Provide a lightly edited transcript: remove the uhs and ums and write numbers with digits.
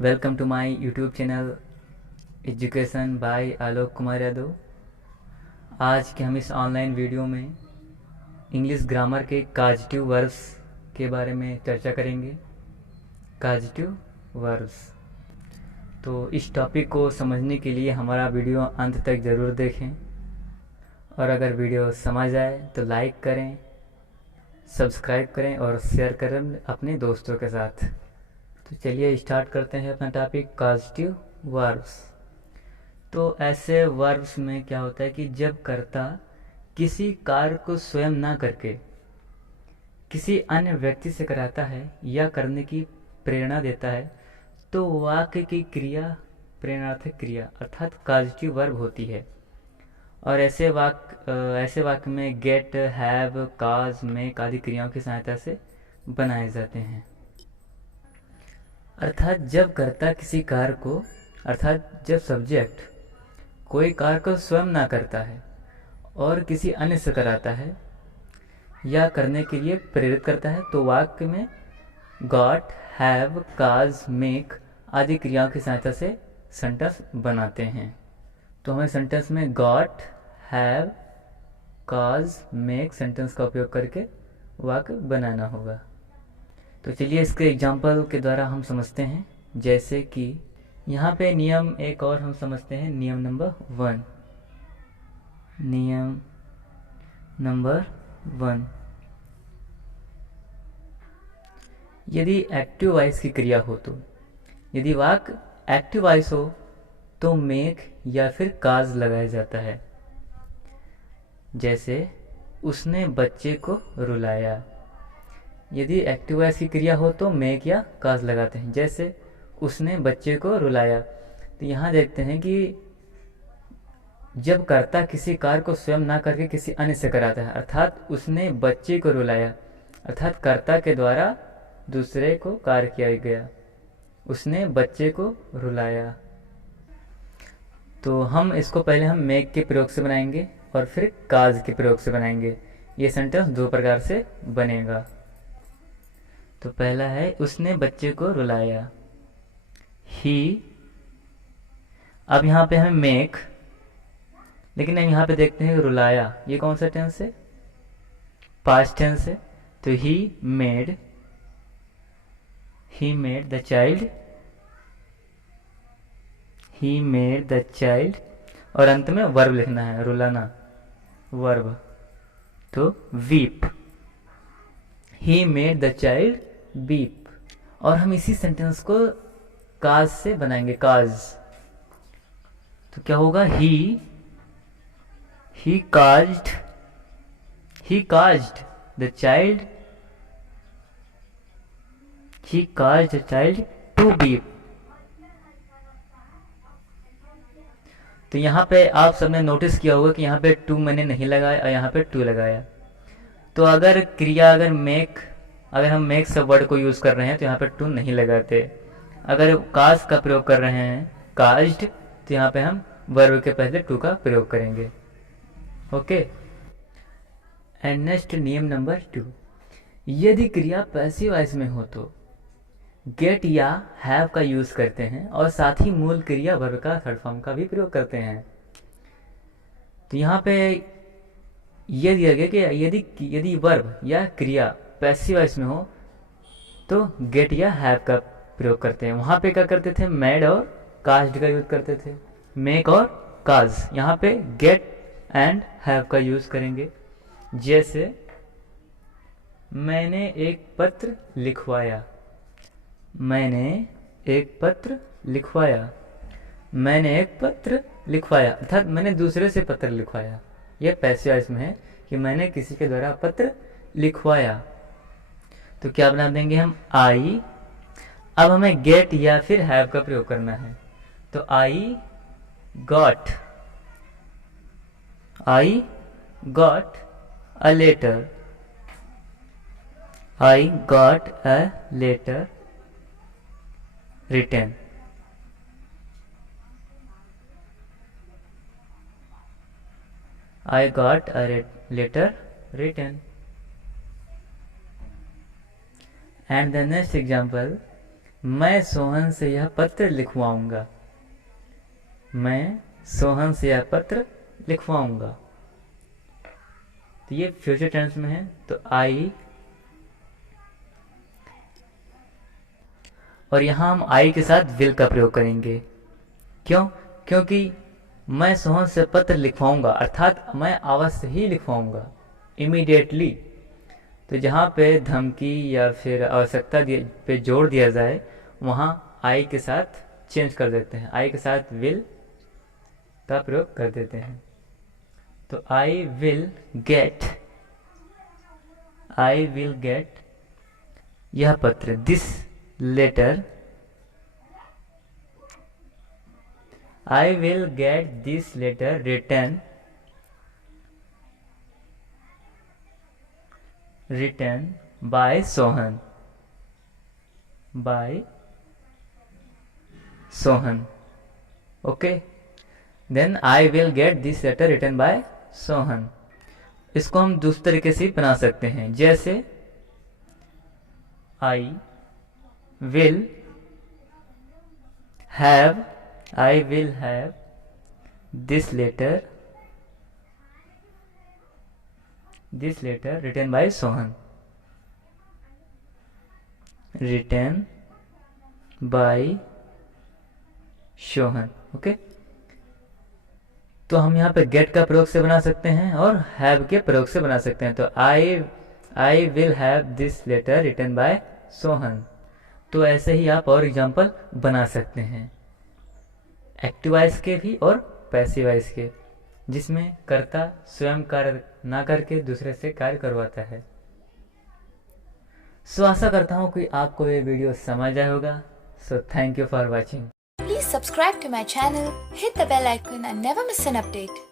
Welcome to my YouTube channel education by Alok Kumar Yadav. आज के हम इस ऑनलाइन वीडियो में इंग्लिश ग्रामर के काजिटिव वर्ब्स के बारे में चर्चा करेंगे। काजिटिव वर्ब्स, तो इस टॉपिक को समझने के लिए हमारा वीडियो अंत तक ज़रूर देखें और अगर वीडियो समझ आए तो लाइक करें, सब्सक्राइब करें और शेयर करें अपने दोस्तों के साथ। तो चलिए स्टार्ट करते हैं अपना टॉपिक पॉजिटिव वर्ब्स। तो ऐसे वर्ब्स में क्या होता है कि जब कर्ता किसी कार्य को स्वयं ना करके किसी अन्य व्यक्ति से कराता है या करने की प्रेरणा देता है तो वाक्य की क्रिया प्रेरणार्थक क्रिया अर्थात पॉजिटिव वर्ब होती है। और ऐसे वाक्य में गेट, हैव, काज, मेक आदि क्रियाओं की सहायता से बनाए जाते हैं। अर्थात जब कर्ता किसी कार्य को अर्थात जब सब्जेक्ट कोई कार्य को स्वयं ना करता है और किसी अन्य से कराता है या करने के लिए प्रेरित करता है तो वाक्य में गॉट, हैव, काज, मेक आदि क्रियाओं की सहायता से सेंटेंस बनाते हैं। तो हमें सेंटेंस में got, have, cause, make sentence का उपयोग करके वाक्य बनाना होगा। तो चलिए इसके एग्जाम्पल के द्वारा हम समझते हैं। जैसे कि यहाँ पे नियम एक और हम समझते हैं, नियम नंबर 1। नियम नंबर 1, यदि एक्टिव वॉइस की क्रिया हो तो यदि वाक्य एक्टिव वॉइस हो तो मेक या फिर काज लगाया जाता है। जैसे उसने बच्चे को रुलाया। यदि एक्टिव वॉइस की क्रिया हो तो मेक या काज लगाते हैं। जैसे उसने बच्चे को रुलाया। तो यहाँ देखते हैं कि जब कर्ता किसी कार्य को स्वयं ना करके किसी अन्य से कराता है अर्थात उसने बच्चे को रुलाया अर्थात कर्ता के द्वारा दूसरे को कार्य किया गया, उसने बच्चे को रुलाया। तो हम इसको पहले हम मेक के प्रयोग से बनाएंगे और फिर काज के प्रयोग से बनाएंगे। ये सेंटेंस दो प्रकार से बनेगा। तो पहला है उसने बच्चे को रुलाया, ही। अब यहाँ पे हमें मेक, लेकिन हम यहाँ पे देखते हैं रुलाया, ये कौन सा टेंस है? पास्ट टेंस है। तो he made the child, he made the child. और अंत में वर्ब लिखना है, रुलाना वर्ब। तो weep, he made the child weep. और हम इसी सेंटेंस को काज से बनाएंगे, काज। तो क्या होगा? ही caused the child to weep। तो यहाँ पे आप सबने नोटिस किया होगा कि यहाँ पे टू मैंने नहीं लगाया और यहाँ पे टू लगाया। तो अगर क्रिया अगर हम मेक सब वर्ड को यूज कर रहे हैं तो यहाँ पे टू नहीं लगाते। अगर काज का प्रयोग कर रहे हैं, काज्ड, तो यहाँ पे हम वर्ब के पहले टू का प्रयोग करेंगे। ओके। एंड नेक्स्ट नियम नंबर 2, यदि क्रिया पैसिव वॉइस में हो तो गेट या हैव का यूज करते हैं और साथ ही मूल क्रिया वर्ब का थर्ड फॉर्म का भी प्रयोग करते हैं। तो यहाँ पे ये दिया गया कि यदि वर्ब या क्रिया पैसिव वॉइस में हो तो गेट या हैव का प्रयोग करते हैं। वहाँ पे क्या करते थे? मेड और काज्ड का यूज करते थे, मेक और काज। यहाँ पे गेट एंड हैव का यूज करेंगे। जैसे मैंने एक पत्र लिखवाया, मैंने एक पत्र लिखवाया अर्थात मैंने दूसरे से पत्र लिखवाया। यह पैसिव वॉइस में है कि मैंने किसी के द्वारा पत्र लिखवाया। तो क्या बना देंगे हम? आई। अब हमें गेट या फिर हैव का प्रयोग करना है। तो I got a letter, I got a letter written। I got a letter written। And the next example, मैं सोहन से यह पत्र लिखवाऊंगा। मैं सोहन से यह पत्र लिखवाऊंगा। तो ये फ्यूचर टेंस में है, तो आई, और यहाँ हम आई के साथ विल का प्रयोग करेंगे। क्यों? क्योंकि मैं सोहन से पत्र लिखवाऊंगा अर्थात मैं अवश्य ही लिखवाऊंगा, इमीडिएटली। तो जहाँ पे धमकी या फिर आवश्यकता पे जोर दिया जाए वहाँ आई के साथ चेंज कर देते हैं, आई के साथ विल का प्रयोग कर देते हैं। तो आई विल गेट यह पत्र, this letter, I will get this letter written by Sohan. Okay, then I will get this letter written by Sohan. इसको हम दूसरे तरीके से बना सकते हैं, जैसे I will have this letter written by Sohan. Okay. तो हम यहाँ पे गेट का प्रयोग से बना सकते हैं और हैव के प्रयोग से बना सकते हैं। तो I will have this letter written by Sohan. तो ऐसे ही आप और एग्जाम्पल बना सकते हैं, एक्टिव वॉइस के भी और पैसिव वॉइस के, जिसमें कर्ता स्वयं कार्य ना करके दूसरे से कार्य करवाता है। सो आशा करता हूँ कि आपको ये वीडियो समझ आया होगा। So thank you for watching. Please subscribe to my channel, hit the bell icon and never miss an update.